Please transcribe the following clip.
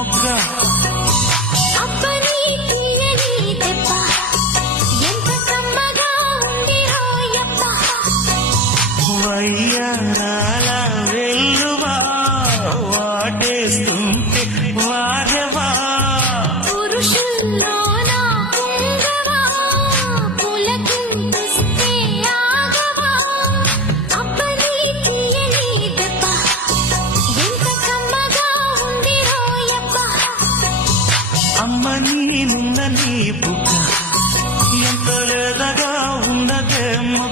మొగ్గ అబ్బని తీయని దెబ్బ ఎంత కమ్మగా ఉంది రోయప్ప వయ్యారాల వెల్లువా వాటేస్తుంటే వారెవా పురుషుల్లోన పొంగవా పులకింపిస్తే ఆగవా అబ్బని తీయని దెబ్బ ఎంత కమ్మగా ఉంది రోయప్ప అమ్మ నీ నున్న నీ బుగ్గ